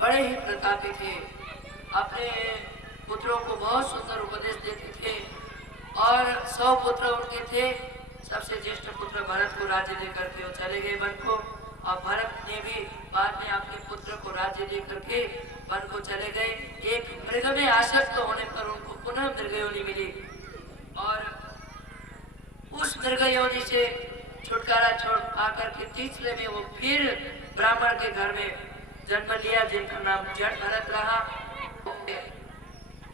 बड़े ही प्रतापी थे। अपने पुत्रों को बहुत सुंदर उपदेश देते थे और 100 पुत्र उनके थे। सबसे ज्येष्ठ पुत्र भरत को राज्य देकर के वो चले गए वन को, और भरत ने भी बाद में अपने पुत्र को राज्य देकर के वन को चले गए। एक मृग में आसक्त होने पर उनको पुनः मृग योनि मिली और उस मृग योनि से छुटकारा छोड़ पाकर के तीसरे में वो फिर ब्राह्मण के घर में जन्म लिया, जिनका नाम जड़ भरत रहा।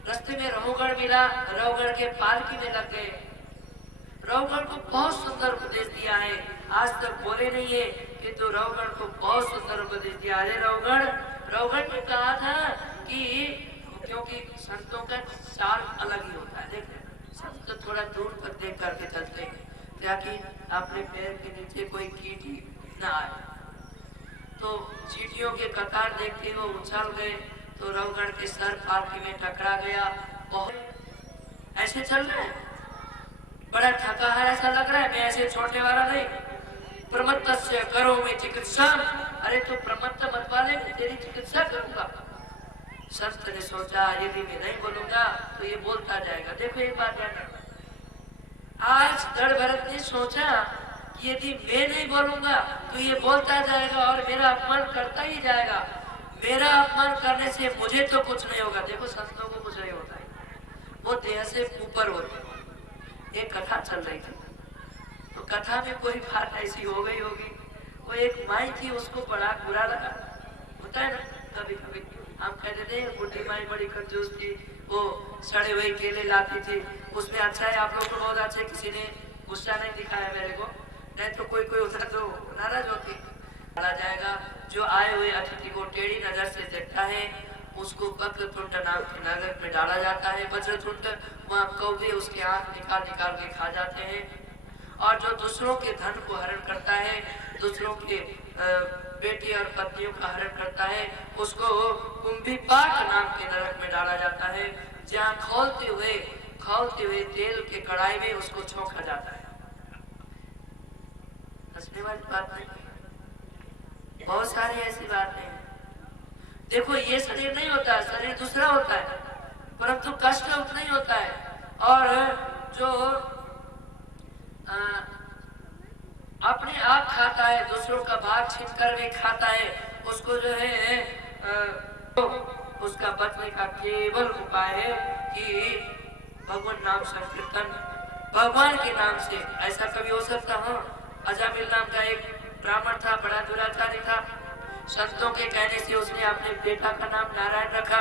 रास्ते में रहुगढ़ मिला, रहुगढ़ के पालकी में लग गए। रहुगढ़ को बहुत सुंदर उपदेश दिया है, आज तक बोले नहीं है किंतु रहुगढ़ को बहुत सुंदर उपदेश दिया। अरे रहुगढ़ ने कहा था कि क्योंकि संतों का चाल अलग ही होता है, देखते संत तो थोड़ा दूर पर देख करके चलते हैं ताकि अपने पैर के नीचे कोई कीट ना आए। तो चींटियों के कतार देखते वो उछल गए तो रहुगढ़ के सर पालकी में टकरा गया। बहुत ऐसे चल रहा है, बड़ा थका है ऐसा लग रहा है, मैं ऐसे छोड़ने वाला नहीं। प्रमत्तस्य करो में चिकित्सा, अरे तो प्रमत्त मत वाले तेरी चिकित्सा करूंगा। संत ने सोचा यदि मैं नहीं बोलूंगा तो ये बोलता जाएगा। देखो एक बात याद रखना, आज जड़ भरत ने सोचा कि यदि मैं नहीं बोलूंगा तो ये बोलता जाएगा और मेरा अपमान करता ही जाएगा। मेरा अपमान करने से मुझे तो कुछ नहीं होगा। देखो संतों को कुछ नहीं होता है, वो देह से ऊपर होते। एक कथा चल रही थी तो कथा में कोई बात ऐसी हो गई होगी, वो एक माई थी, उसको बड़ा बुरा लगा। होता है ना कभी कभी, हम कहते थे बुढ़ी माई बड़ी कंजूस थी, वो सड़े हुए केले लाती थी। उसमें अच्छा है आप लोग को बहुत अच्छे, किसी ने गुस्सा नहीं दिखाया मेरे को, नहीं तो कोई कोई उधर तो नाराज होती। डाला जाएगा, जो आए हुए अतिथि को टेढ़ी नजर से देखता है उसको वक्रतुंड नाम के नगर में डाला जाता है। वज्रतुंड वहाँ कौवे उसके आंख निकाल निकाल के खा जाते हैं। और जो दूसरों के धन को हरण करता है, दूसरों के बेटी और पत्नियों का हरण करता है, उसको कुंभीपाक नाम के नरक में डाला जाता है, जहाँ खौलते हुए तेल के कढ़ाई में उसको छोंका जाता है। हंसने वाली बात नहीं, बहुत सारी ऐसी बातें हैं। देखो ये शरीर नहीं होता, शरीर दूसरा होता है, परंतु कष्ट उतना ही होता है। और जो अपने आप खाता है, दूसरों का भाग छीन कर भी खाता है, उसको जो है उसका बचने का केवल उपाय है कि भगवान नाम संकीर्तन, भगवान के नाम से। ऐसा कभी हो सकता? हाँ, अजामिल नाम का एक ब्राह्मण था, बड़ा दुराचारी था। संतों के कहने से उसने अपने बेटा का नाम नारायण रखा।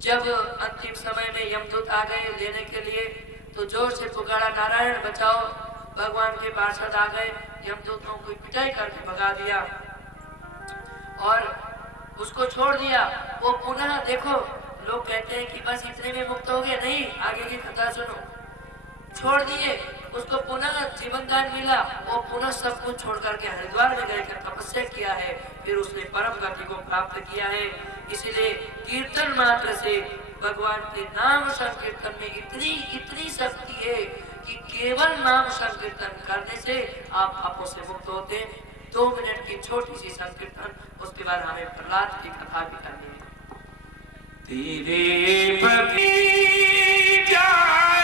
जब अंतिम समय में यमदूत आ गए लेने के लिए तो जोर से पुकारा, नारायण बचाओ। भगवान के पार्षद आ गए, यमदूतों को पिटाई करके भगा दिया और उसको छोड़ दिया। वो पुनः, देखो लोग कहते हैं कि बस इतने में मुक्त हो गया, नहीं, आगे की कथा सुनो। छोड़ दिए उसको, पुनः जीवन दान मिला, वो पुनः सब कुछ छोड़ करके हरिद्वार में गए, तपस्या किया है, फिर उसने परम गति को प्राप्त किया है। इसलिए कीर्तन मात्र से, भगवान के नाम संकीर्तन में इतनी शक्ति है कि केवल नाम संकीर्तन करने से आप पापों से मुक्त होते हैं। 2 मिनट की छोटी सी संकीर्तन, उसके बाद हमें प्रहलाद की कथा भी करनी है। तेरे पति जाए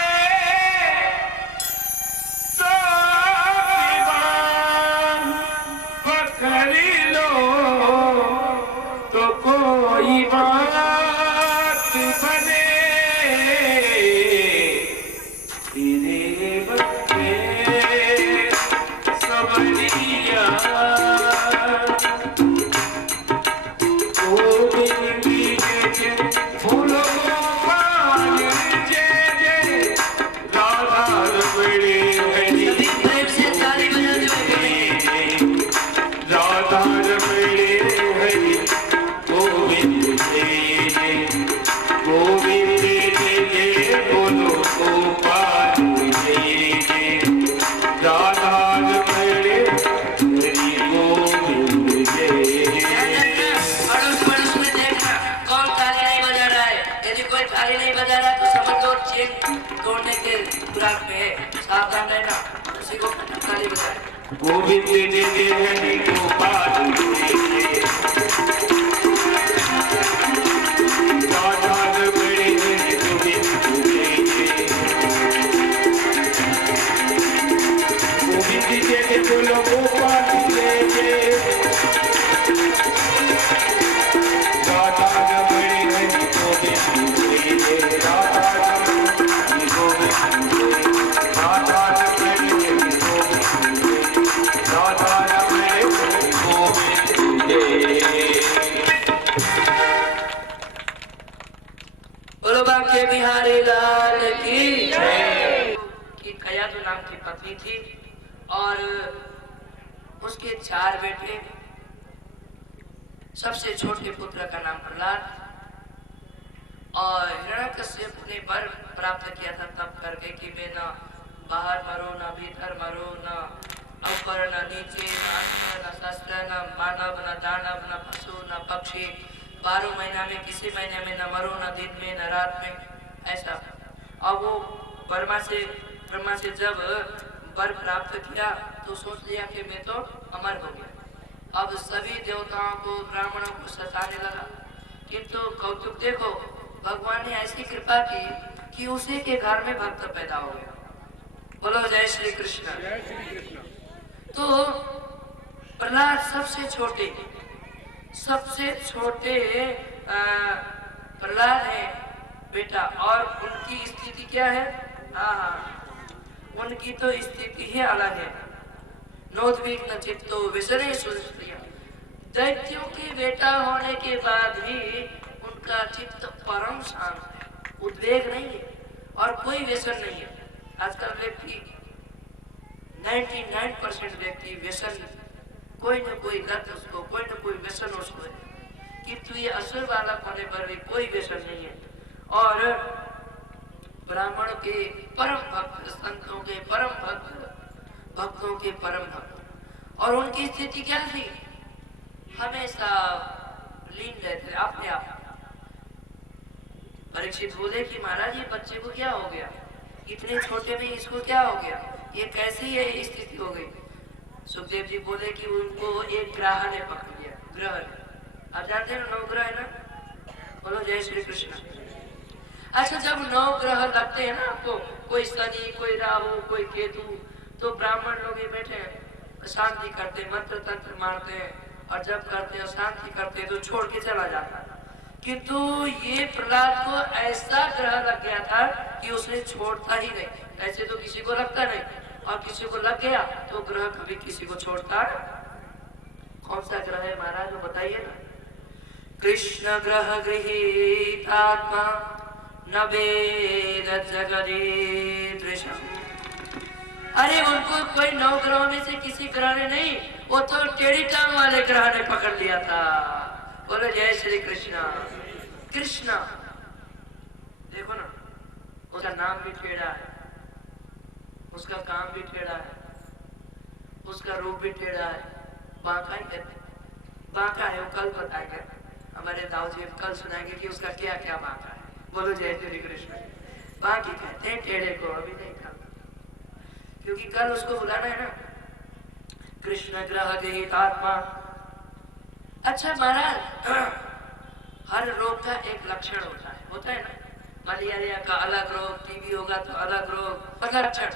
तो कोई बात बने, तेरे बच्चे सबरिया फूलों पाल जय जय राधा रमणे हरि, राधा रमणे हरि, गोविंद जय जय, गोविंद जय जय, बोलो गोपाल जय जय, राधा रमणे हरि, गोविंद जय जय। पड़ोस में देखना कौन ताली नहीं बजा रहा है। यदि कोई ताली नहीं बजा रहा है तो समझ लो चेन तोड़ने के खुराक में है, सावधान रहना, उसी को ताली बजाए। गोविंद जय जय हरि, गोपाल जय जय। बिहारी लाल की जय। कि कयाधु नाम की पत्नी थी और उसके 4 बेटे। सबसे छोटे पुत्र का नाम प्रहलाद। और हिरण्यकश्यप ने वर प्राप्त किया था तब करके कि मैं न बाहर मरो, न भीतर मरो, न ऊपर न नीचे, न अस्त्र न शस्त्र, न मानव न दानव, न पशु न पक्षी, 12 महीना में किसी महीने में न मरो, न दिन में न रात में, ऐसा। अब वो ब्रह्मा से जब वर प्राप्त किया तो सोच लिया कि मैं तो अमर हो गया। अब सभी देवताओं को, ब्राह्मणों को सताने लगा। किंतु कौतुक देखो, भगवान ने ऐसी कृपा की कि उसी के घर में भक्त पैदा हो गया। बोलो जय श्री कृष्ण। तो प्रहलाद सबसे छोटे प्रहलाद है बेटा। और उनकी स्थिति क्या है? उनकी तो स्थिति ही अलग है। नोद्विग्न चित्तो विसरेषु स्त्रियः। दैत्यों के बेटा होने के बाद भी उनका चित्त परम शांत है, उद्वेग नहीं है और कोई व्यसन नहीं है। आजकल व्यक्ति 99% व्यक्ति व्यसन, कोई न कोई लत उसको, कोई न कोई व्यसन उसको है। किंतु ये असुर बालक होने पर भी कोई व्यसन नहीं है। और ब्राह्मण के परम भक्त, संतों के परम भक्त, भक्तों के परम भक्त। और उनकी स्थिति क्या थी? हमेशा लीन रहते अपने आप। परीक्षित बोले कि महाराज ये बच्चे को क्या हो गया, इतने छोटे में इसको क्या हो गया, ये कैसी ये स्थिति हो गई? सुखदेव जी बोले कि उनको एक ग्रह ने पकड़ लिया। ग्रह ने, आप जानते हैं 9 ग्रह है ना? बोलो जय श्री कृष्ण। अच्छा, जब 9 ग्रह लगते हैं ना आपको, कोई शनि, कोई राहु, कोई केतु, तो ब्राह्मण लोग ये बैठे शांति करते, मंत्र तंत्र मारते हैं, और जब करते हैं शांति करते हैं तो छोड़ के चला जाता है। किंतु ये प्रहलाद को ऐसा ग्रह लग गया था कि उसने छोड़ता ही नहीं। ऐसे तो किसी को लगता नहीं, और किसी को लग गया तो ग्रह कभी किसी को छोड़ता। कौन सा ग्रह है महाराज, वो बताइए ना? कृष्ण ग्रह गृहीत आत्मा न वेद जगदीदृशम्। अरे उनको कोई 9 ग्रहों में से किसी ग्रह ने नहीं, वो तो टेढ़ी टांग वाले ग्रह ने पकड़ लिया था। बोलो जय श्री कृष्ण। कृष्ण देखो ना, उसका नाम भी टेढ़ा है, उसका काम भी टेढ़ा है, उसका रूप भी टेढ़ा है। बांका ही कहते, बांका है, वो कल बताएंगे। हमारे दाऊ जी कल सुनाएंगे कि उसका क्या क्या बांका है। बोलो जय श्री कृष्ण। बाकी कहते हैं टेढ़े को, अभी नहीं कल, क्योंकि कल उसको बुलाना है ना। कृष्ण ग्रह गृहीत आत्मा। अच्छा महाराज, हर रोग का एक लक्षण होता है ना? मलेरिया का अलग रोग, टीबी होगा तो अलग रोग, अलग लक्षण,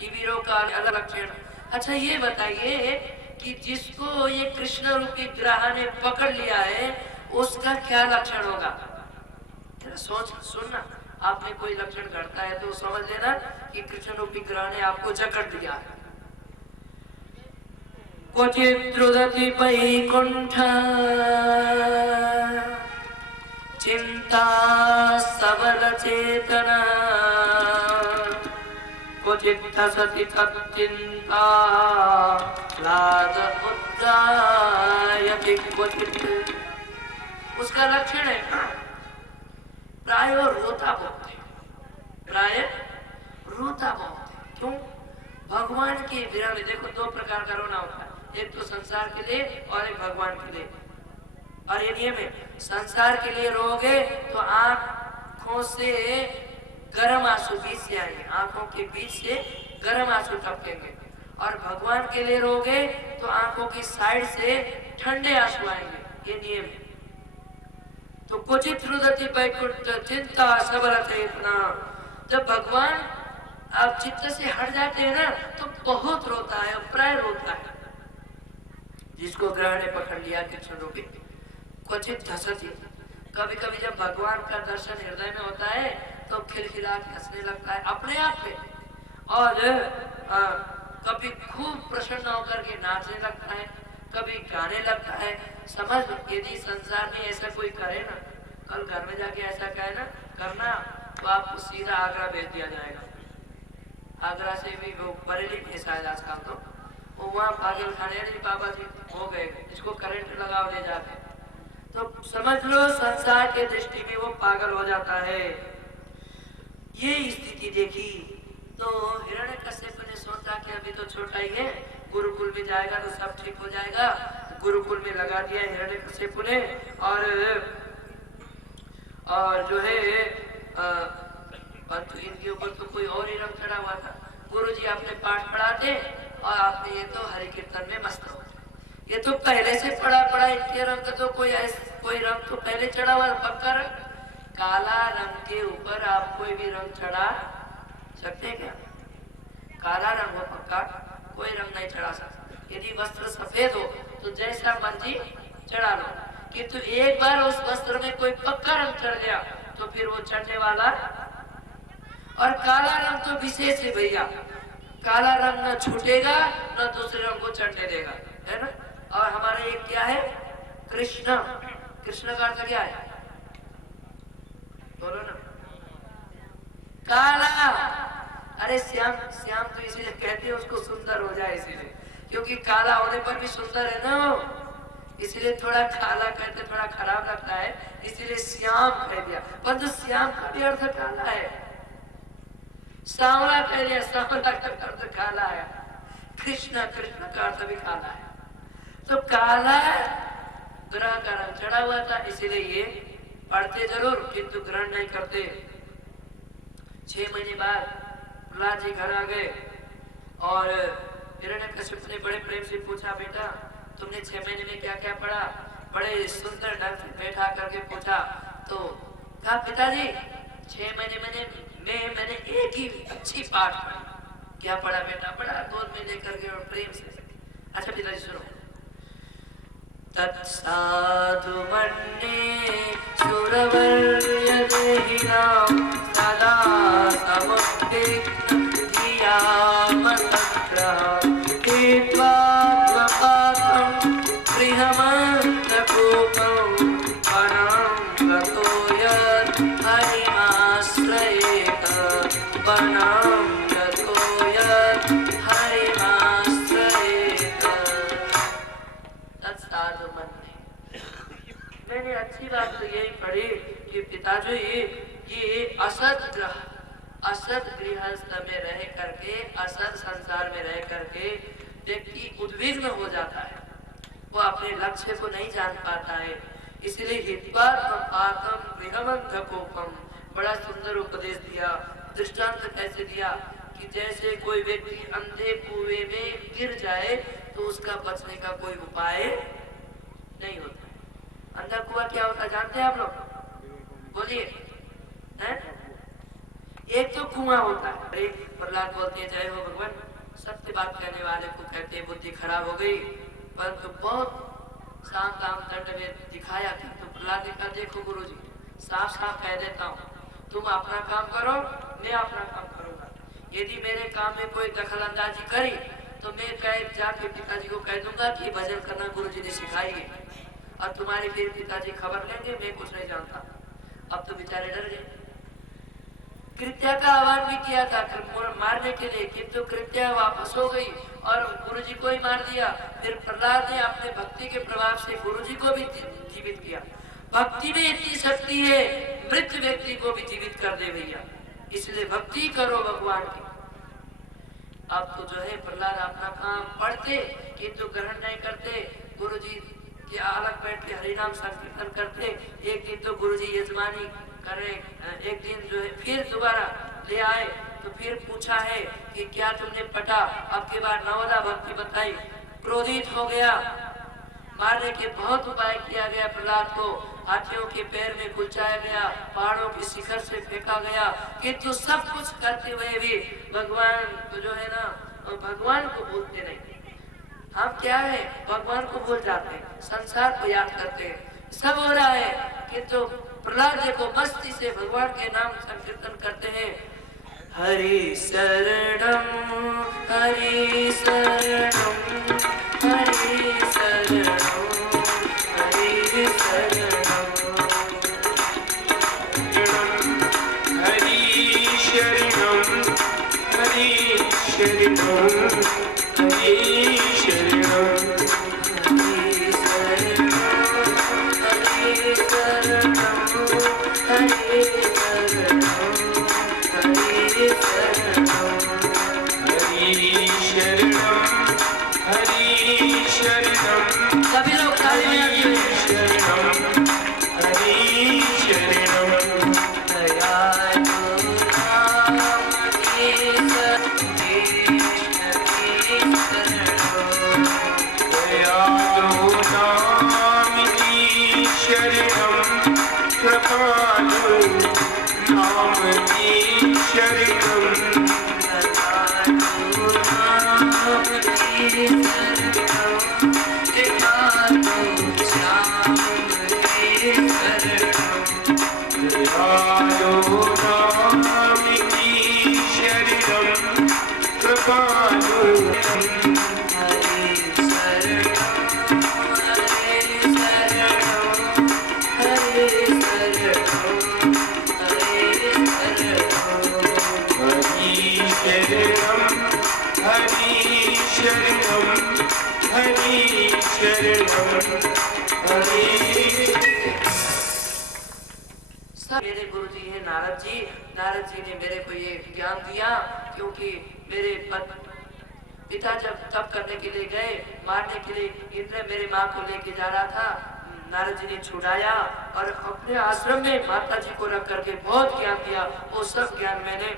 टीबी रोग का अलग लक्षण। अच्छा ये बताइए कि जिसको ये कृष्ण रूपी ग्रह ने पकड़ लिया है उसका क्या लक्षण होगा? सोच सुनना, आप में कोई लक्षण घटता है तो समझ लेना कि कृष्ण रूपी ग्रह ने आपको जकड़ लिया है। क्वचित् रुदति वैकुंठ चिंता सबल चेतना, क्वचित् हसति तच्चिंता लाद उद्गायति क्वचित्। उसका लक्षण है प्राय रोता बहुत है, प्राय रोता बहुत है। क्यों? भगवान के विरह में। देखो 2 प्रकार का रोना होता है, एक तो संसार के लिए और एक भगवान के लिए। और ये नियम है, संसार के लिए रोगे तो आंखों से गर्म आंसू बीच से आएंगे, आंखों के बीच से गर्म आंसू टपकेंगे। और भगवान के लिए रोगे तो आंखों की साइड से ठंडे आंसू आएंगे। ये नियम है। तो क्वचित् रुदति वैकुंठ चिंता सबल चेतना। जब भगवान आप चित्त से हट जाते हैं ना तो बहुत रोता है, प्राय रोता है। जिसको ग्रह ने पकड़ लिया कृष्ण रूपी। क्वचित् हसति, कभी कभी जब भगवान का दर्शन हृदय में होता है तो खिलखिला के हंसने लगता है अपने आप में। और कभी खूब प्रसन्न होकर के नाचने लगता है, कभी गाने लगता है। समझ लो, यदि संसार में ऐसा कोई करे ना, कल घर में जाके ऐसा कहे ना, करना तो आपको सीधा आगरा भेज दिया जाएगा। आगरा से भी वो बरेली में शायद आजकल तो वो वहाँ पागल खाने बाबा जी हो गए, इसको करंट लगाओ ले जाते, तो समझ लो संसार के दृष्टि में वो पागल हो जाता है। ये स्थिति देखी तो हिरण्यकश्यप ने सोचा कि अभी तो छोटा ही है, गुरुकुल में जाएगा तो सब ठीक हो जाएगा। गुरुकुल में लगा दिया हिरण्यकश्यप ने और जो है तो इनके ऊपर तो कोई और ही रंग चढ़ा हुआ था। गुरुजी आपने पाठ पढ़ाते और आपने ये तो हरि कीर्तन में मस्त हो, ये तो पहले से पढ़ा इनके रंग का तो कोई रंग तो पहले चढ़ा हुआ पक्का रंग। काला रंग के ऊपर आप कोई भी रंग चढ़ा सकते हैं क्या? काला रंग हो पक्का, कोई रंग नहीं चढ़ा सकता। यदि वस्त्र सफेद हो तो जैसा मर्जी चढ़ा लो, किंतु एक बार उस वस्त्र में कोई पक्का रंग चढ़ गया तो फिर वो चढ़ने वाला। और काला रंग तो विशेष है भैया, काला रंग न छूटेगा न दूसरे रंग को चढ़ने देगा, है ना। और हमारे एक क्या है, कृष्ण। कृष्ण का अर्थ क्या है, बोलो ना। काला, अरे श्याम, श्याम तो इसीलिए कहते हैं उसको सुंदर हो जाए, इसीलिए क्योंकि काला होने पर भी सुंदर है ना, इसीलिए थोड़ा काला कहते थोड़ा खराब लगता है, इसीलिए श्याम कह दिया। परंतु श्याम का भी अर्थ काला है, सांवला कह दिया, सांवला का अर्थ काला है। कृष्ण, कृष्ण का अर्थ भी काला है। तो काला ग्रह का रंग चढ़ा हुआ था, इसीलिए ये पढ़ते जरूर किंतु ग्रहण नहीं करते। 6 महीने बाद प्रहलाद जी घर आ गए और हिरण्यकश्यप ने बड़े प्रेम से पूछा, बेटा तुमने 6 महीने में क्या क्या पढ़ा? बड़े सुंदर ढंग से बैठा करके पूछा। तो कहा, पिताजी 6 महीने मैंने एक ही अच्छी पाठ पढ़ी। क्या पढ़ा बेटा? बड़ा गोद में लेकर के और प्रेम से। अच्छा पिताजी सुनो, तत्साधु मन्ये सुरवर्य देहिनां सदा समुद्विग्न धियामतग्रः हेत्वात्मपातं गृहमन्तकूपं वनं गतो यत् हरिमाश्रयेत वनं गतो यत् हरिमाश्रयेत। तत्साधु मन्ये, मैंने अच्छी बात तो यही पढ़ी कि पिताजी ये असत गृहस्थ में रह करके, असत संसार में रह करके व्यक्ति उद्विग्न हो जाता है, वो अपने लक्ष्य को नहीं जान पाता है। इसलिए हित्वात्मपातं गृहमन्धकोपम, बड़ा सुंदर उपदेश दिया। दृष्टांत कैसे दिया कि जैसे कोई व्यक्ति अंधे कुएं में गिर जाए तो उसका बचने का कोई उपाय नहीं होता। अंधा कुआं क्या होता जानते हैं आप लोग? बोलिए। एक तो कुआं होता है, अरे प्रहलाद बोलते हैं, जय हो भगवान, सत्य बात कहने वाले को कहते हैं बुद्धि खराब हो गई, परंतु बहुत शाम दाम दंड में दिखाया कि तो प्रहलाद ने कहा, देखो गुरुजी साफ साफ कह देता हूँ, तुम अपना काम करो, मैं अपना काम करूंगा। यदि मेरे काम में कोई दखल अंदाजी करी तो मैं जाके पिताजी को कह दूंगा कि भजन करना गुरुजी ने सिखाई है, और तुम्हारे फिर पिताजी खबर लेंगे मैं कुछ नहीं जानता। अब तो बेचारे डर गए। कृत्या का आह्वान भी किया था मारने के लिए, किंतु कृत्या वापस हो गई और गुरुजी को ही मार दिया। फिर प्रहलाद ने अपने भक्ति के प्रभाव से गुरुजी को भी जीवित किया। भक्ति में इतनी शक्ति है, मृत व्यक्ति को भी जीवित कर दे भैया, इसलिए भक्ति करो भगवान की। अब तो जो है प्रहलाद अपना काम पढ़ते किंतु ग्रहण नहीं करते, गुरुजी के अलग बैठ के हरिनाम संकीर्तन करते। एक दिन तो गुरुजी यजमानी करे, एक दिन जो है फिर दोबारा ले आए तो फिर पूछा है कि क्या तुमने पढ़ा? अब के बाद नवदा भक्ति बताई, क्रोधित हो गया, मारने के बहुत उपाय किया गया। प्रहलाद को हाथियों के पैर में कुचलाया गया, पहाड़ों के शिखर से फेंका गया, किंतु सब कुछ करते हुए भी भगवान को जो है ना, भगवान को भूलते नहीं। हम क्या है, भगवान को भूल जाते हैं, संसार को याद करते हैं, सब हो रहा है, किंतु प्रहलाद देखो मस्ती से भगवान के नाम संकीर्तन करते हैं। हरि शरणम हरि शरणम हरि शरणम हरि शरणम हरि हरि शरणं हरि शरणं हरि शरणं सभी लोग ताली बजाइए। शरणं हरि शरणं दयालु राम ईश्वर कृष्ण शरणं दयालु नाम की शरणं कृपालु नाम की शरणं दयालु राम ईश्वर कृपालु श्याम ईश्वर दयालु नाम की शरणं कृपालु हरि शरणं हरि शरणं हरि शरणं हरि शरणं हरि शरणं हरि शरणं हरि शरणं हरि मेरे गुरु जी हैं नारद जी। नारद जी ने मेरे को ये ज्ञान दिया, क्योंकि मेरे पिता जब तप करने के लिए गए, मारने के लिए, इंद्र मेरे माँ को लेके जा रहा था, नारद जी ने छुड़ाया और अपने आश्रम में माता जी को रख करके बहुत ज्ञान दिया। वो सब ज्ञान मैंने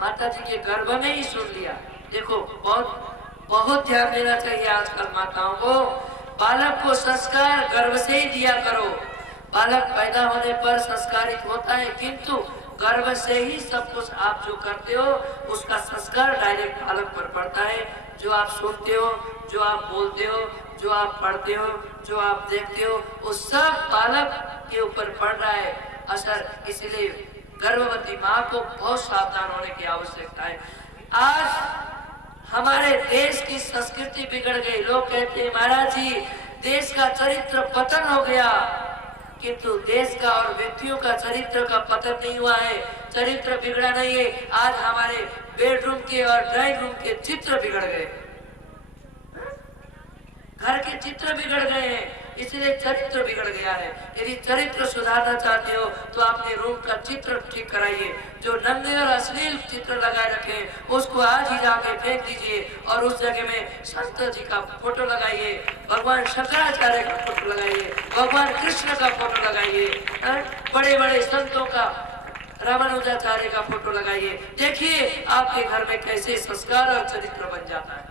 माता जी के गर्भ में ही सुन लिया। देखो, बहुत ध्यान देना चाहिए आजकल माताओं को। बालक को संस्कार गर्भ से ही दिया करो। बालक पैदा होने पर संस्कारित होता है, किंतु गर्भ से ही सब कुछ आप जो करते हो उसका संस्कार डायरेक्ट बालक पर पड़ता है। जो आप सुनते हो, जो आप बोलते हो, जो आप पढ़ते हो, जो आप देखते हो, वो सब बालक के ऊपर पड़ रहा है असर। इसलिए गर्भवती माँ को बहुत सावधान होने की आवश्यकता है। आज हमारे देश की संस्कृति बिगड़ गई। लोग कहते हैं महाराज जी देश का चरित्र पतन हो गया, किंतु देश का और व्यक्तियों का चरित्र का पतन नहीं हुआ है, चरित्र बिगड़ा नहीं है। आज हमारे बेडरूम के और ड्राइंग रूम के चित्र बिगड़ गए, घर के चित्र बिगड़ गए हैं, इसलिए चरित्र बिगड़ गया है। यदि चरित्र सुधारना चाहते हो तो अपने रूम का चित्र ठीक कराइए। जो नंगे और अश्लील चित्र लगाए रखे उसको आज ही जाके फेंक दीजिए और उस जगह में संत जी का फोटो लगाइए, भगवान शंकराचार्य का फोटो लगाइए, भगवान कृष्ण का फोटो लगाइए, बड़े बड़े संतों का, रामानुजाचार्य का फोटो लगाइए। देखिए आपके घर में कैसे संस्कार और चरित्र बन जाता है।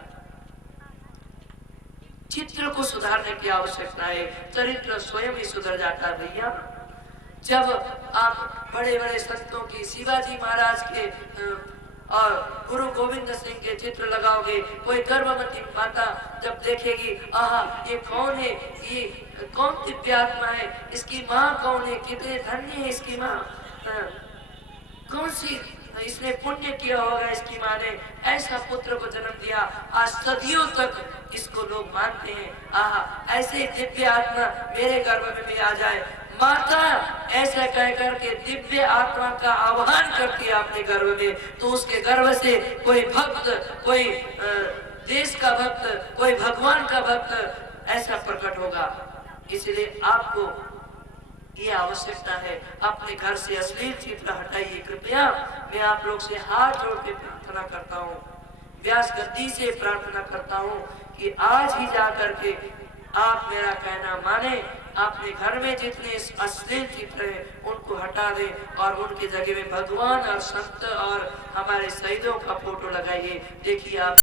चित्र को सुधारने की आवश्यकता है, चरित्र स्वयं ही सुधर जाता है भैया। जब आप बड़े बड़े संतों की, शिवाजी महाराज के और गुरु गोविंद सिंह के चित्र लगाओगे, कोई गर्भवती माता जब देखेगी, आहा ये कौन है, ये कौन दिव्य आत्मा है, इसकी माँ कौन है, कितने धन्य है इसकी माँ, कौन सी इसने पुण्य किया होगा, इसकी माँ ने ऐसा पुत्र को जन्म दिया। आज सदियों तक इसको लोग मानते हैं। आहा ऐसे दिव्य आत्मा मेरे गर्भ में भी आ जाए। माता ऐसा कह करके दिव्य आत्मा का आह्वान करती है अपने गर्भ में, तो उसके गर्भ से कोई भक्त, कोई देश का भक्त, कोई भगवान का भक्त ऐसा प्रकट होगा। इसलिए आपको ये आवश्यकता है, अपने घर से अश्लील चित्र हटाइए कृपया। मैं आप लोग से हाथ जोड़ के प्रार्थना करता हूँ, व्यास गद्दी से प्रार्थना करता हूँ कि आज ही जा करके आप मेरा कहना माने, अपने घर में जितने अश्लील चित्र हैं उनको हटा दें और उनकी जगह में भगवान और संत और हमारे शहीदों का फोटो लगाइए। देखिए आप